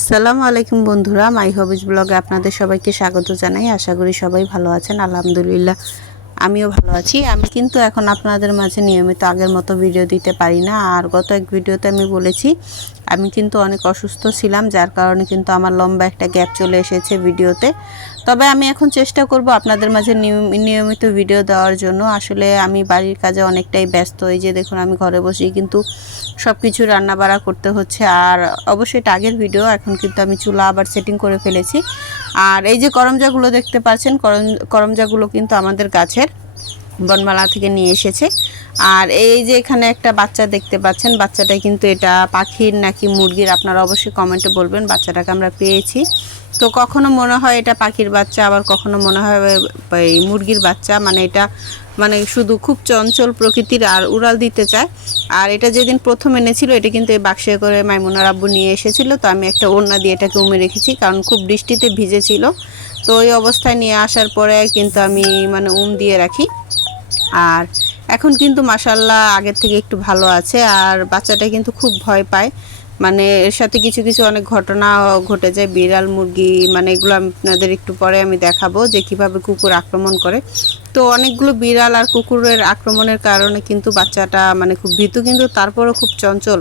আসসালামু আলাইকুম বন্ধুরা, মাই হবিজ ব্লগে আপনাদের সবাইকে স্বাগত জানাই। আশা করি সবাই ভালো আছেন, আলহামদুলিল্লাহ আমিও ভালো আছি। আমি কিন্তু এখন আপনাদের মাঝে নিয়মিত আগের মতো ভিডিও দিতে পারি না। আর গত এক ভিডিওতে আমি বলেছি আমি কিন্তু অনেক অসুস্থ ছিলাম, যার কারণে কিন্তু আমার লম্বা একটা গ্যাপ চলে এসেছে ভিডিওতে। তবে আমি এখন চেষ্টা করব আপনাদের মাঝে নিয়ম- নিয়মিত ভিডিও দেওয়ার জন্য। আসলে আমি বাড়ির কাজে অনেকটাই ব্যস্ত। এই যে দেখুন, আমি ঘরে বসেই কিন্তু সব কিছু রান্নাবাড়া করতে হচ্ছে। আর অবশ্যই এটা আগের ভিডিও এখন কিন্তু আমি চুলা আবার সেটিং করে ফেলেছি। আর এই যে করমজাগুলো দেখতে পাচ্ছেন, করম, করমজাগুলো কিন্তু আমাদের গাছের বনমালা থেকে নিয়ে এসেছে। আর এই যে এখানে একটা বাচ্চা দেখতে পাচ্ছেন, বাচ্চাটা কিন্তু এটা পাখির নাকি মুরগির, আপনারা অবশ্যই কমেন্টে বলবেন, বাচ্চাটাকে আমরা পেয়েছি। তো কখনো মনে হয় এটা পাখির বাচ্চা, আবার কখনো মনে হয় এই মুরগির বাচ্চা মানে এটা মানে শুধু খুব চঞ্চল প্রকৃতির আর উড়াল দিতে চায়। আর এটা যেদিন প্রথম এনেছিল, এটা কিন্তু এই বাক্সে করে মাইমুনার আব্বু নিয়ে এসেছিল, তো আমি একটা ওড়না দিয়ে এটাকে উমে রেখেছি, কারণ খুব বৃষ্টিতে ভিজেছিল। তো ওই অবস্থায় নিয়ে আসার পরে কিন্তু আমি মানে উম দিয়ে রাখি। আর এখন কিন্তু মাসাল্লাহ আগের থেকে একটু ভালো আছে আর বাচ্চাটা কিন্তু খুব ভয় পায়। মানে এর সাথে কিছু কিছু অনেক ঘটনা ঘটে যায়। বিড়াল, মুরগি মানে এগুলো আপনাদের একটু পরে আমি দেখাবো যে কীভাবে কুকুর আক্রমণ করে। তো অনেকগুলো বিড়াল আর কুকুরের আক্রমণের কারণে কিন্তু বাচ্চাটা মানে খুব ভীতু, কিন্তু তারপরও খুব চঞ্চল।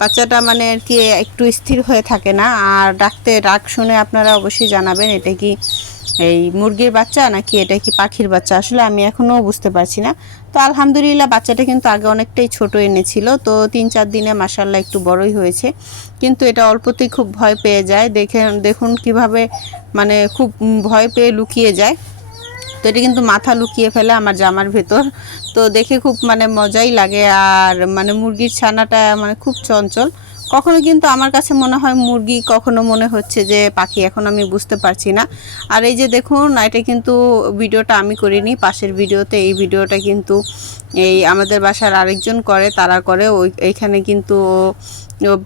বাচ্চাটা মানে আর কি একটু স্থির হয়ে থাকে না। আর ডাকতে, ডাক শুনে আপনারা অবশ্যই জানাবেন এটা কি এই মুরগির বাচ্চা নাকি এটা কি পাখির বাচ্চা? আসলে আমি এখনও বুঝতে পারছি না। তো আলহামদুলিল্লাহ বাচ্চাটা কিন্তু আগে অনেকটাই ছোট এনেছিল। তো তিন চার দিনে মাসাল্লাহ একটু বড়ই হয়েছে। কিন্তু এটা অল্পতেই খুব ভয় পেয়ে যায়। দেখে, দেখুন কীভাবে মানে খুব ভয় পেয়ে লুকিয়ে যায়। তো এটা কিন্তু মাথা লুকিয়ে ফেলে আমার জামার ভেতর। তো দেখে খুব মানে মজাই লাগে। আর মানে মুরগির ছানাটা মানে খুব চঞ্চল। কখনো কিন্তু আমার কাছে মনে হয় মুরগি, কখনো মনে হচ্ছে যে পাখি, এখন আমি বুঝতে পারছি না। আর এই যে দেখুন, এটা কিন্তু ভিডিওটা আমি করিনি, পাশের ভিডিওতে এই ভিডিওটা কিন্তু এই আমাদের বাসার আরেকজন করে, তারা করে ওই এইখানে কিন্তু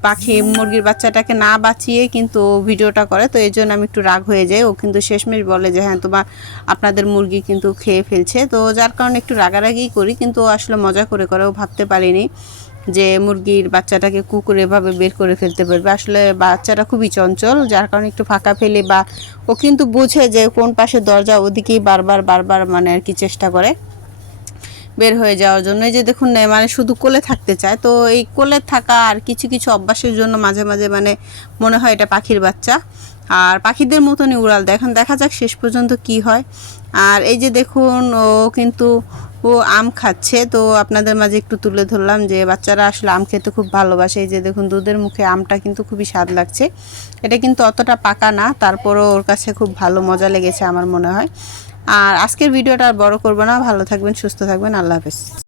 পাখি, মুরগির বাচ্চাটাকে না বাঁচিয়ে কিন্তু ভিডিওটা করে, তো এই জন্য আমি একটু রাগ হয়ে যাই। ও কিন্তু শেষমেশ বলে যে হ্যাঁ তোমার, আপনাদের মুরগি কিন্তু খেয়ে ফেলছে। তো যার কারণে একটু রাগারাগি করি, কিন্তু আসলে মজা করে করে, ও ভাবতে পারিনি। যে মুরগির বাচ্চাটাকে কুকুর এভাবে বের করে ফেলতে পারবে। আসলে বাচ্চাটা খুবই চঞ্চল, যার কারণে একটু ফাঁকা ফেলে বা ও কিন্তু বুঝে যে কোন পাশে দরজা, ওদিকেই বারবার বারবার মানে আর কি চেষ্টা করে বের হয়ে যাওয়ার জন্য। এই যে দেখুন মানে শুধু কোলে থাকতে চায়। তো এই কোলে থাকা আর কিছু কিছু অভ্যাসের জন্য মাঝে মাঝে মানে মনে হয় এটা পাখির বাচ্চা। আর পাখিদের মতনই উড়াল। দেখেন, দেখা যাক শেষ পর্যন্ত কি হয়। আর এই যে দেখুন, ও কিন্তু ও আম খাচ্ছে, তো আপনাদের মাঝে একটু তুলে ধরলাম যে বাচ্চারা আসলে আম খেতে খুব ভালোবাসে। এই যে দেখুন, দুধের মুখে আমটা কিন্তু খুবই স্বাদ লাগছে। এটা কিন্তু অতটা পাকা না, তারপরও ওর কাছে খুব ভালো মজা লেগেছে আমার মনে হয়। আর আজকের ভিডিওটা আর বড়ো করব না। ভালো থাকবেন, সুস্থ থাকবেন। আল্লাহ হাফেজ।